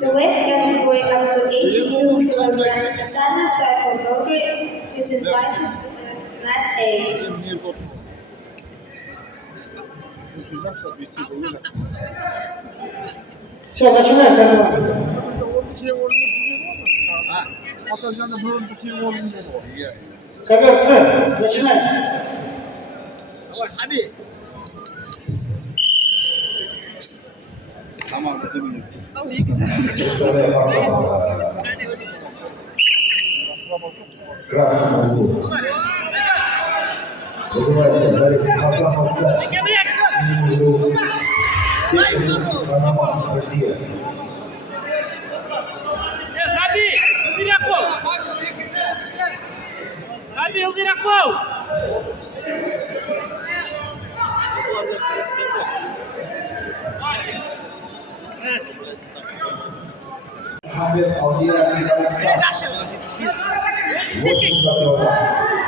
The weight category up to 82 kilograms, the standard type for Belgrade is invited to Mat A. Все, начинай, Фернандо. Ковер Ц, начинай. Давай, ходи. Tamam, dedim. Красный угол. Вызывается борец Хасановка. Синий угол. Панама, Россия. Хамед Алдия, Казахстан. 80 килограмм.